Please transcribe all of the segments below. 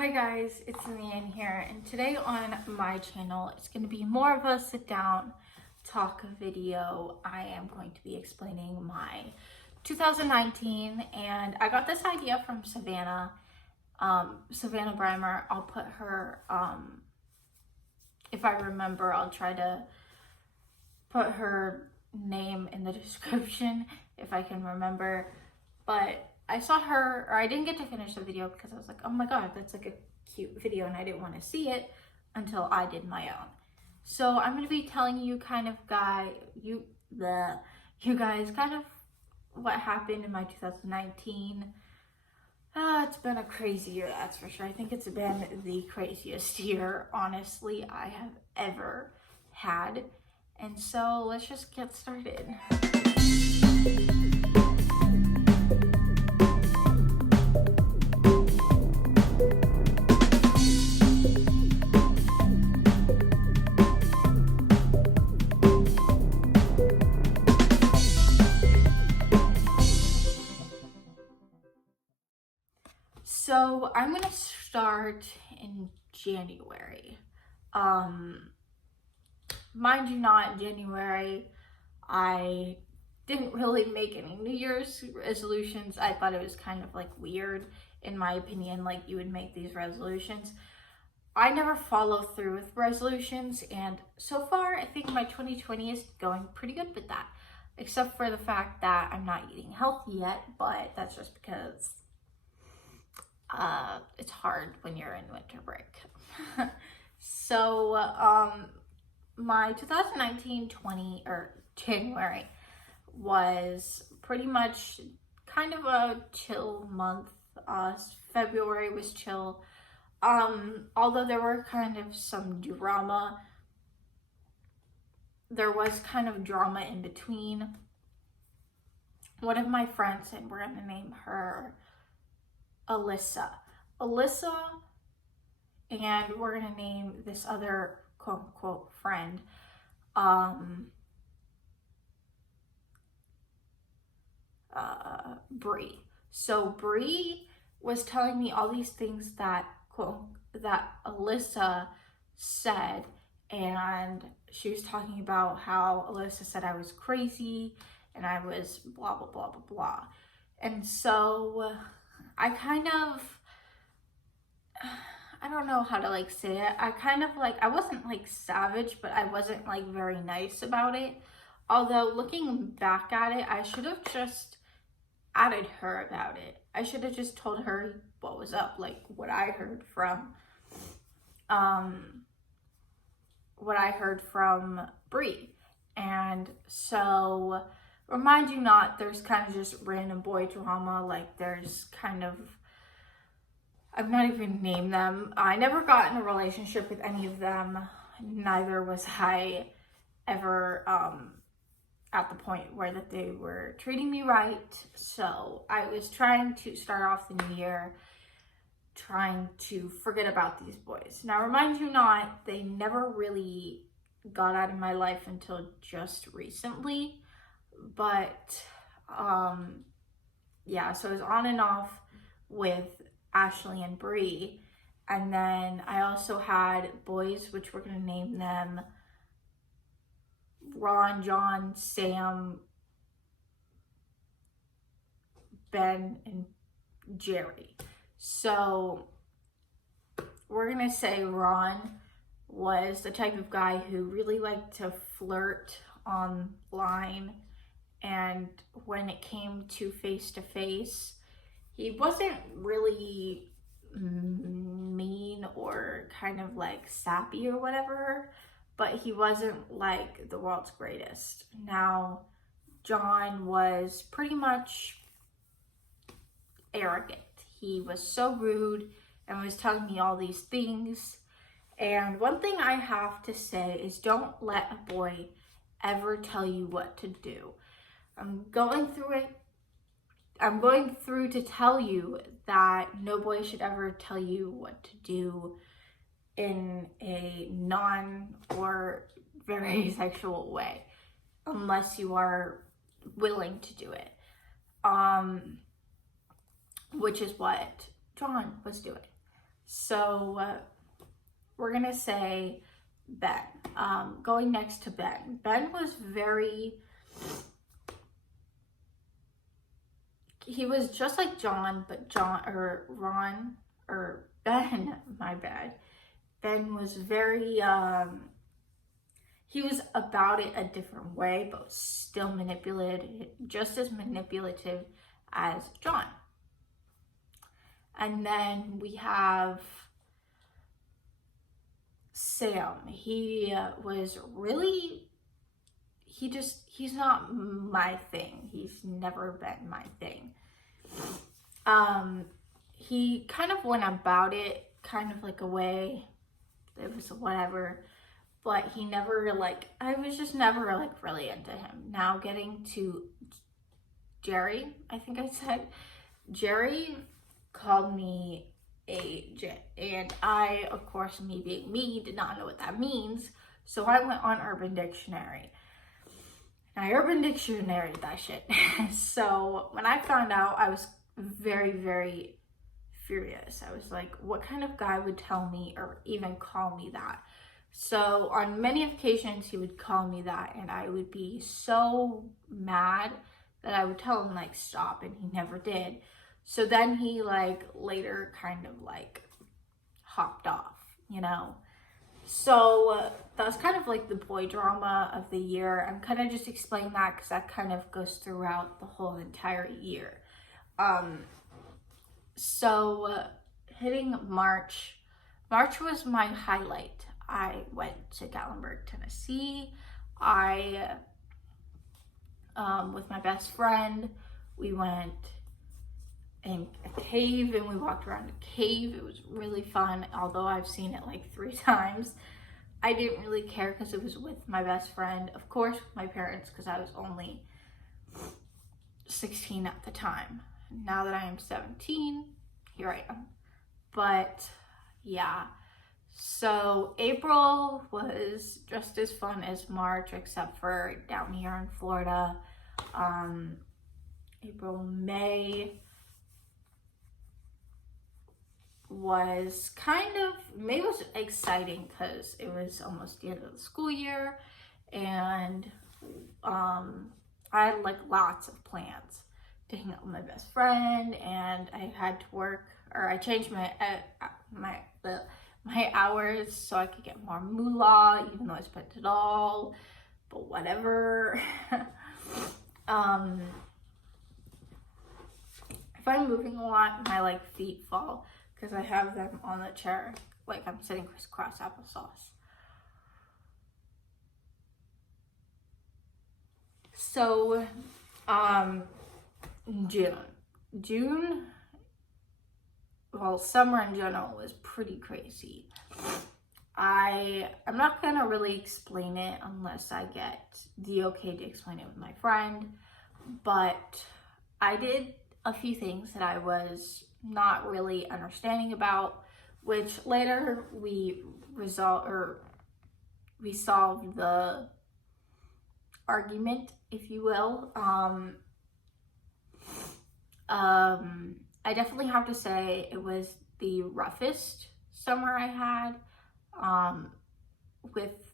Hi guys, it's Leanne here, and today on my channel it's going to be more of a sit down talk video. I am going to be explaining my 2019, and I got this idea from Savannah Brimer. I'll put her, if I remember, I'll try to put her name in the description if I can remember, but I saw her, or I didn't get to finish the video because I was like, oh my god, that's like a cute video, and I didn't want to see it until I did my own. So I'm going to be telling you kind of you guys kind of what happened in my 2019. It's been a crazy year, that's for sure. I think it's been the craziest year, honestly, I have ever had. And so let's just get started. So I'm gonna start in January. Mind you not, in January, I didn't really make any New Year's resolutions. I thought it was kind of like weird, in my opinion, like you would make these resolutions. I never follow through with resolutions, and so far I think my 2020 is going pretty good with that, except for the fact that I'm not eating healthy yet, but that's just because it's hard when you're in winter break. So my 2019-20 or January was pretty much kind of a chill month. February was chill, although there were kind of some drama. There was kind of drama in between. One of my friends, and we're gonna name her Alyssa, and we're gonna name this other quote unquote friend Bree. So Bree was telling me all these things that Alyssa said, and she was talking about how Alyssa said I was crazy and I was blah blah blah blah blah. And so I kind of, I don't know how to like say it. I wasn't like savage, but I wasn't like very nice about it. Although looking back at it, I should have just added her about it. I should have just told her what was up, like what I heard from Bree. And so, remind you not, there's kind of just random boy drama. Like there's kind of, I'm not even name them. I never got in a relationship with any of them. Neither was I ever at the point where that they were treating me right. So I was trying to start off the new year trying to forget about these boys. Now, remind you not, they never really got out of my life until just recently. But yeah, so it was on and off with Ashley and Bree. And then I also had boys, which we're gonna name them Ron, John, Sam, Ben, and Jerry. So we're gonna say Ron was the type of guy who really liked to flirt online, and when it came to face-to-face, he wasn't really mean or kind of like sappy or whatever, but he wasn't like the world's greatest. Now, John was pretty much arrogant. He was so rude and was telling me all these things. And one thing I have to say is, don't let a boy ever tell you what to do. I'm going through to tell you that no boy should ever tell you what to do in a non or very sexual way, unless you are willing to do it. Which is what John was doing. So we're gonna say Ben. Going next to Ben. Ben was he was just like John, but Ben, my bad. Ben was very, he was about it a different way, but still manipulative, just as manipulative as John. And then we have Sam. He was really, he's not my thing. He's never been my thing. He kind of went about it kind of like a way, it was whatever, but he never I was just never really into him. Now getting to Jerry, I think I said, Jerry called me agent, and I, of course, me being me, did not know what that means, so I went on Urban Dictionary. And I Urban Dictionary'd that shit. So when I found out, I was very, very furious. I was like, what kind of guy would tell me or even call me that? So on many occasions, he would call me that, and I would be so mad that I would tell him stop, and he never did. So then he later kind of hopped off, you know? So that was kind of the boy drama of the year. I'm kind of just explaining that because that kind of goes throughout the whole entire year. So hitting March was my highlight. I went to Gatlinburg, Tennessee. I, with my best friend, we went in a cave and we walked around a cave. It was really fun, although I've seen it 3 times. I didn't really care because it was with my best friend, of course with my parents, because I was only 16 at the time. Now that I am 17, here I am. But yeah, so April was just as fun as March, except for down here in Florida. May was May was exciting because it was almost the end of the school year, and I had lots of plans to hang out with my best friend, and I had to work, or I changed my hours so I could get more moolah, even though I spent it all, but whatever. If I'm moving a lot, my feet fall because I have them on the chair I'm sitting crisscross applesauce. So June, well, summer in general was pretty crazy. I'm not gonna really explain it unless I get the okay to explain it with my friend, but I did a few things that I was not really understanding about, which later we solved the argument, if you will. I definitely have to say it was the roughest summer I had, with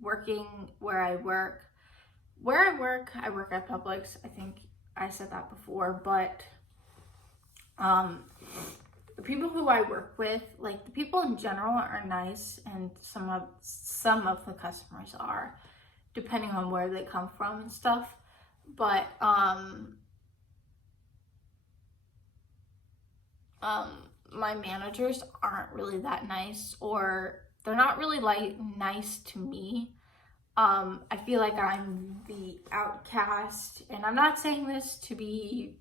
working where I work. I work at Publix. I think I said that before, but the people who I work with, the people in general are nice, and some of the customers are, depending on where they come from and stuff. But my managers aren't really that nice, or they're not really nice to me. I feel like I'm the outcast, and I'm not saying this to be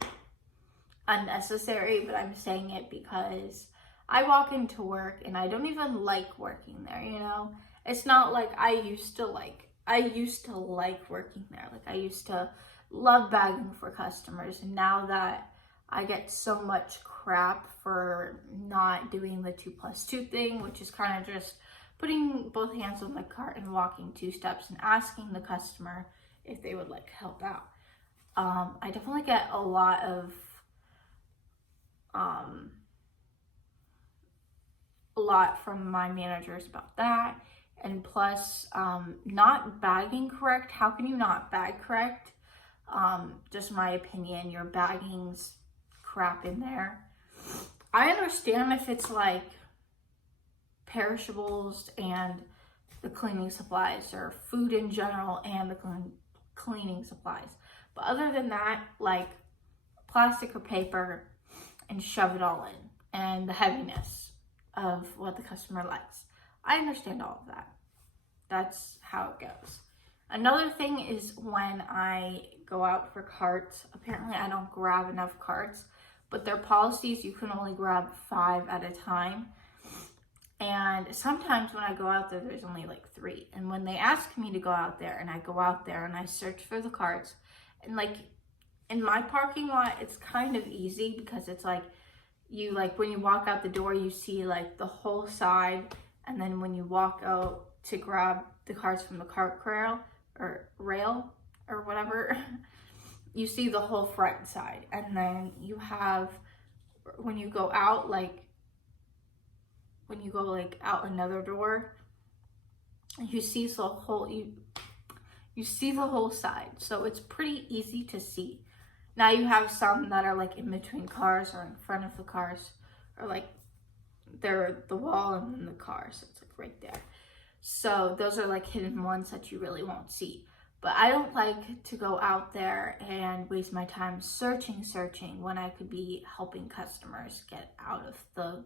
unnecessary, but I'm saying it because I walk into work and I don't even like working there, you know? It's not like I used to like working there. I used to love bagging for customers, and now that I get so much crap for not doing the 2+2 thing, which is kind of just putting both hands on the cart and walking 2 steps and asking the customer if they would like help out. I definitely get a lot of lot from my managers about that. And plus, not bagging correct. How can you not bag correct? Just my opinion, your bagging's crap in there. I understand if it's like perishables and the cleaning supplies, or food in general and the cleaning supplies. But other than that, like plastic or paper, and shove it all in, and the heaviness of what the customer likes. I understand all of that. That's how it goes. Another thing is when I go out for carts, apparently I don't grab enough carts, but their policies, you can only grab 5 at a time. And sometimes when I go out there, there's only like 3. And when they ask me to go out there, and I go out there and I search for the carts, and like in my parking lot, it's kind of easy because it's like, you like when you walk out the door, you see like the whole side. And then when you walk out to grab the carts from the cart rail or whatever, you see the whole front side. And then you have, when you go out, like when you go like out another door, you see the whole, you see the whole side. So it's pretty easy to see. Now you have some that are like in between cars or in front of the cars, or like they're the wall and then the car, so it's like right there. So those are like hidden ones that you really won't see. But I don't like to go out there and waste my time searching when I could be helping customers get out of the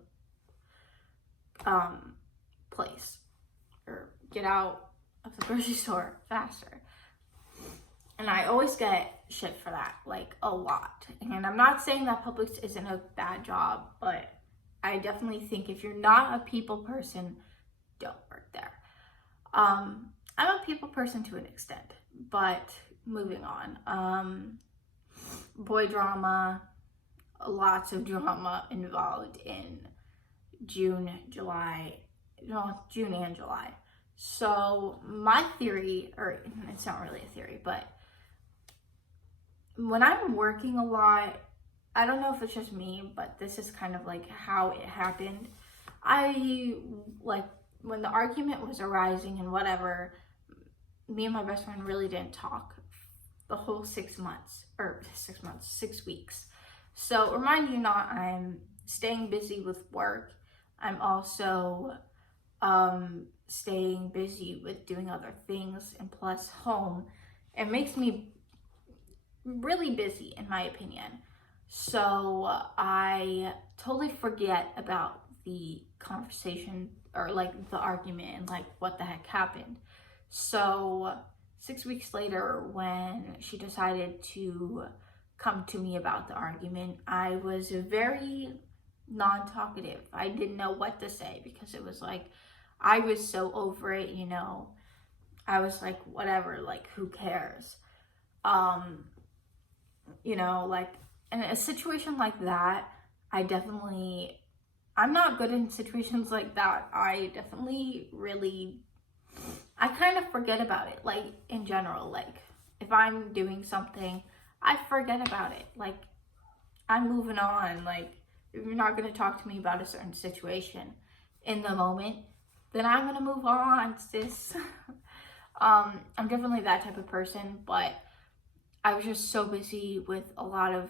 place, or get out of the grocery store faster. And I always get shit for that, like a lot. And I'm not saying that Publix isn't a bad job, but I definitely think if you're not a people person, don't work there. I'm a people person to an extent, but moving on. Boy drama, lots of drama involved in June and July. So my theory, or it's not really a theory, but when I'm working a lot, I don't know if it's just me, but this is kind of like how it happened. I, like, when the argument was arising and whatever, me and my best friend really didn't talk the whole 6 weeks. So remind you not, I'm staying busy with work. I'm also staying busy with doing other things, and plus home. It makes me really busy, in my opinion. So I totally forget about the conversation, or like the argument, and like what the heck happened. So 6 weeks later, when she decided to come to me about the argument, I was very non-talkative. I didn't know what to say, because it was like, I was so over it, you know. I was like, whatever, like, who cares? You know, like, in a situation like that, I'm not good in situations like that. I kind of forget about it, like, in general. Like, if I'm doing something, I forget about it. Like, I'm moving on. Like, if you're not going to talk to me about a certain situation in the moment, then I'm going to move on, sis. I'm definitely that type of person, but I was just so busy with a lot of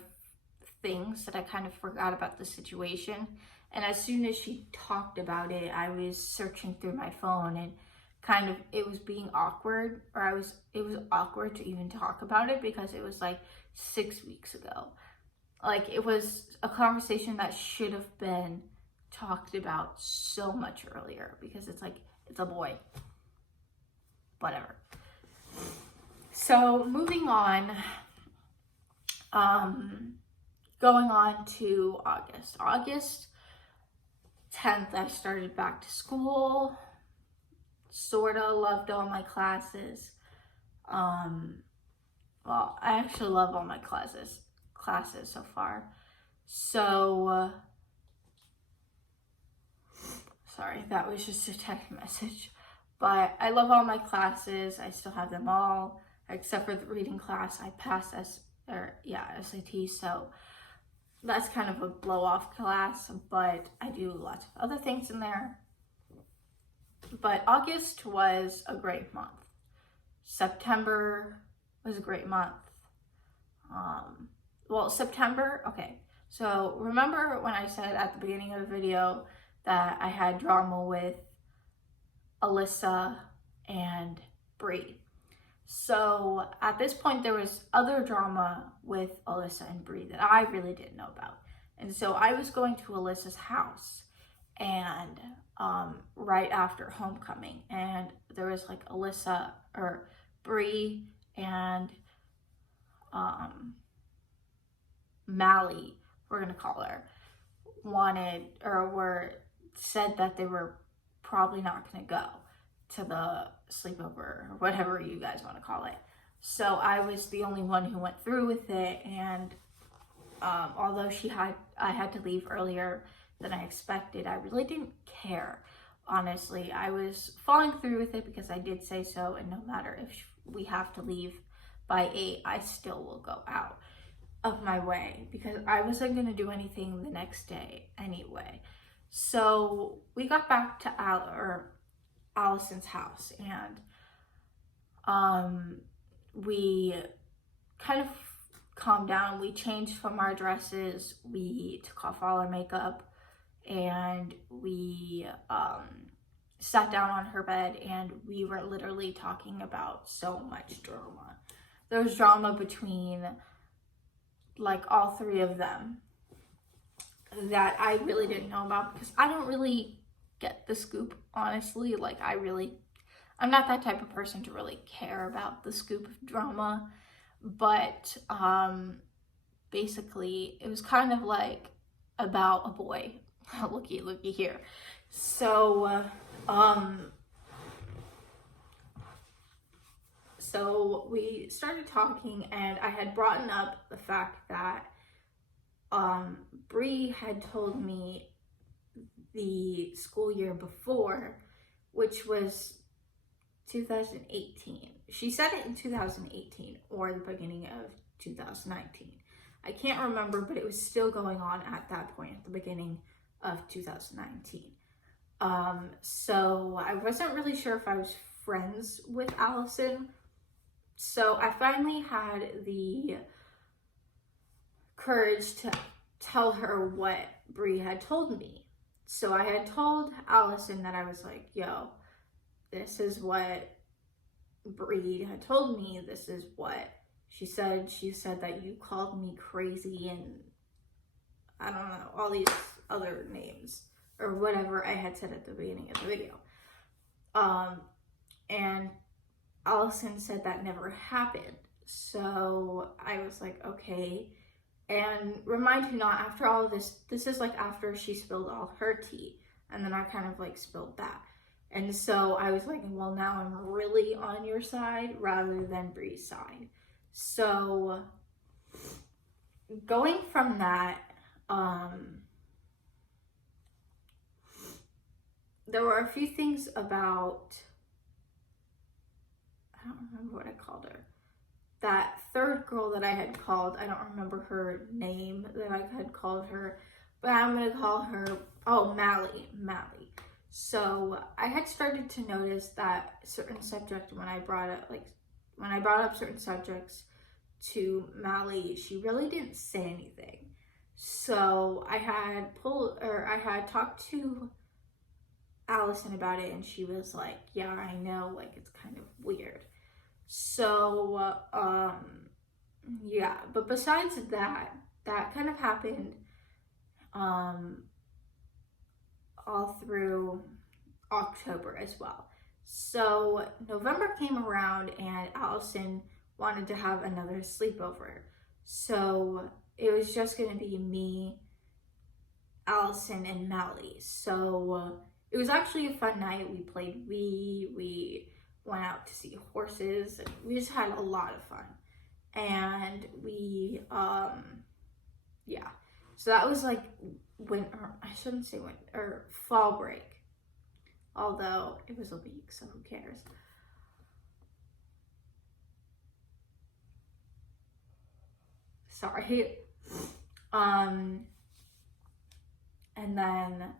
things that I kind of forgot about the situation. And as soon as she talked about it, I was searching through my phone, and kind of, it was being awkward, it was awkward to even talk about it, because it was like 6 weeks ago. Like, it was a conversation that should have been talked about so much earlier, because it's like, it's a boy. Whatever. So moving on, going on to August. August 10th, I started back to school. Sorta loved all my classes. Well, I actually love all my classes so far. So, sorry, that was just a text message. But I love all my classes. I still have them all, except for the reading class. I passed SAT, so that's kind of a blow-off class, but I do lots of other things in there. But August was a great month. September was a great month. Well, September, okay. So remember when I said at the beginning of the video that I had drama with Alyssa and Bree? So at this point, there was other drama with Alyssa and Bree that I really didn't know about. And so I was going to Alyssa's house and right after homecoming, and there was like Alyssa or Bree and Mally, we're gonna call her, said that they were probably not gonna go to the sleepover or whatever you guys want to call it. So I was the only one who went through with it, and although I had to leave earlier than I expected, I really didn't care. Honestly, I was following through with it because I did say so, and no matter if we have to leave by 8, I still will go out of my way because I wasn't going to do anything the next day anyway. So we got back to Allison's house, and we kind of calmed down. We changed from our dresses, we took off all our makeup, and we sat down on her bed, and we were literally talking about so much drama. There was drama between like all 3 of them that I really didn't know about because I don't really get the scoop, honestly. Like I'm not that type of person to really care about the scoop of drama, but basically it was kind of like about a boy. looky here. So so we started talking, and I had brought up the fact that Bree had told me the school year before, which was 2018. She said it in 2018 or the beginning of 2019. I can't remember, but it was still going on at that point, at the beginning of 2019. So I wasn't really sure if I was friends with Allison. So I finally had the courage to tell her what Bree had told me. So I had told Allison that I was like, yo, this is what Bree had told me. This is what she said. She said that you called me crazy and I don't know, all these other names or whatever I had said at the beginning of the video. And Allison said that never happened. So I was like, okay. And remind you not, after all of this is like after she spilled all her tea, and then I kind of like spilled that. And so I was like, well, now I'm really on your side rather than Bree's side. So going from that, there were a few things about, I don't remember what I called her. That third girl that I had called, I don't remember her name that I had called her, but I'm going to call her, Mally. So I had started to notice that certain subject, when I brought up certain subjects to Mally, she really didn't say anything. So I had talked to Allison about it, and she was like, yeah, I know, like, it's kind of weird. So, yeah, but besides that kind of happened, all through October as well. So November came around and Allison wanted to have another sleepover. So it was just gonna be me, Allison, and Mally. So it was actually a fun night. We played Wii, we went out to see horses, and we just had a lot of fun. And we, yeah. So that was like fall break. Although it was a week, so who cares? Sorry. And then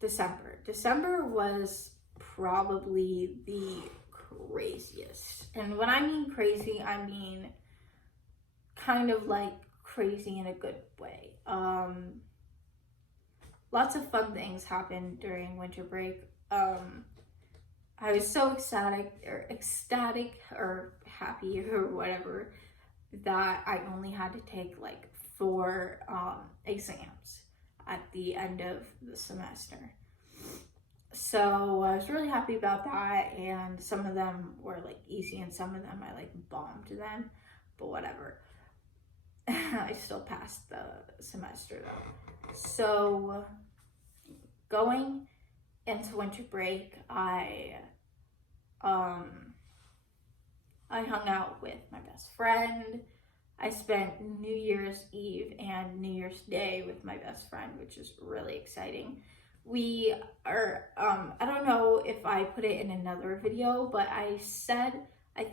December was probably the craziest. And when I mean crazy, I mean kind of like crazy in a good way. Lots of fun things happened during winter break. I was so ecstatic or happy or whatever that I only had to take like 4 exams at the end of the semester. So I was really happy about that, and some of them were like easy and some of them I like bombed them, but whatever. I still passed the semester though. So going into winter break, I hung out with my best friend. I spent New Year's Eve and New Year's Day with my best friend, which is really exciting. We are, I don't know if I put it in another video, but I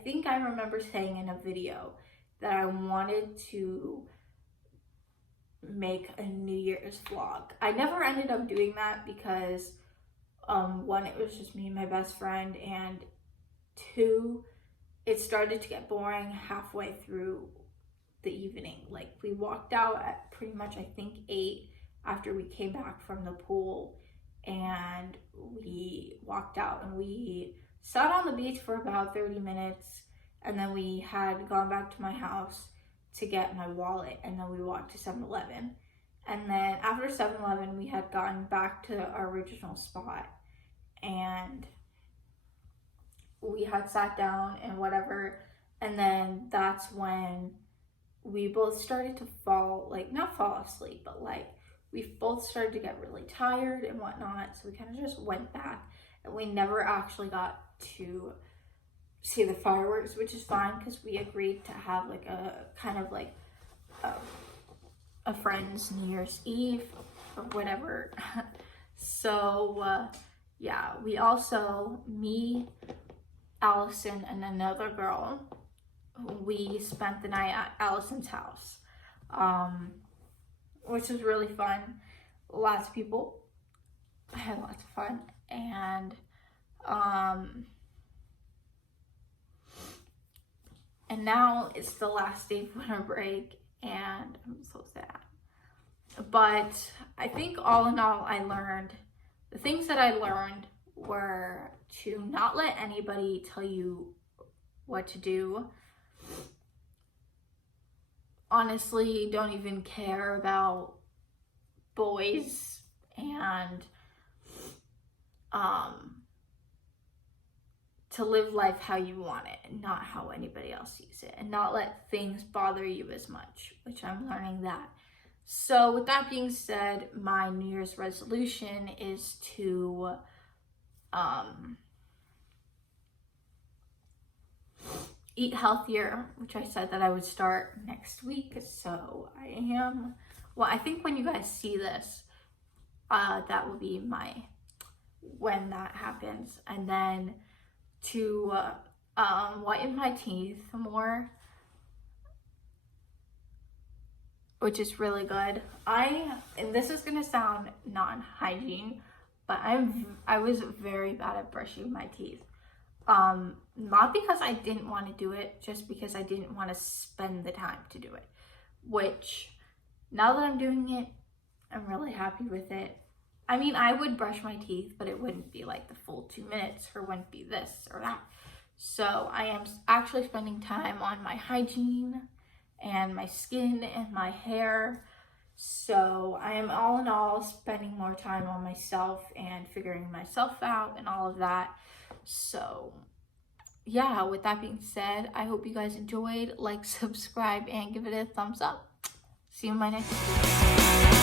think I remember saying in a video that I wanted to make a New Year's vlog. I never ended up doing that because 1, it was just me and my best friend, and 2, it started to get boring halfway through the evening. Like, we walked out at pretty much, I think, 8 after we came back from the pool, and we walked out and we sat on the beach for about 30 minutes, and then we had gone back to my house to get my wallet, and then we walked to 7-Eleven. And then after 7-Eleven, we had gotten back to our original spot, and we had sat down and whatever, and then that's when we both started to not fall asleep, but like we both started to get really tired and whatnot, so we kind of just went back, and we never actually got to see the fireworks, which is fine because we agreed to have like a kind of like a friend's New Year's Eve or whatever. So yeah, we also, me, Allison, and another girl, we spent the night at Allison's house, which was really fun. Lots of people. I had lots of fun, and now it's the last day of winter break, and I'm so sad. But I think all in all, the things that I learned were to not let anybody tell you what to do. Honestly, don't even care about boys, and to live life how you want it and not how anybody else sees it, and not let things bother you as much, which I'm learning that. So with that being said, my New Year's resolution is to eat healthier, which I said that I would start next week. So I am, well, I think when you guys see this, that will be when that happens. And then to whiten my teeth more, which is really good. And this is gonna sound non-hygiene, but I was very bad at brushing my teeth. Not because I didn't want to do it, just because I didn't want to spend the time to do it, which now that I'm doing it, I'm really happy with it. I mean, I would brush my teeth, but it wouldn't be like the full 2 minutes, or wouldn't be this or that. So I am actually spending time on my hygiene and my skin and my hair. So I am all in all spending more time on myself and figuring myself out and all of that. So yeah, with that being said, I hope you guys enjoyed. Like, subscribe, and give it a thumbs up. See you in my next video.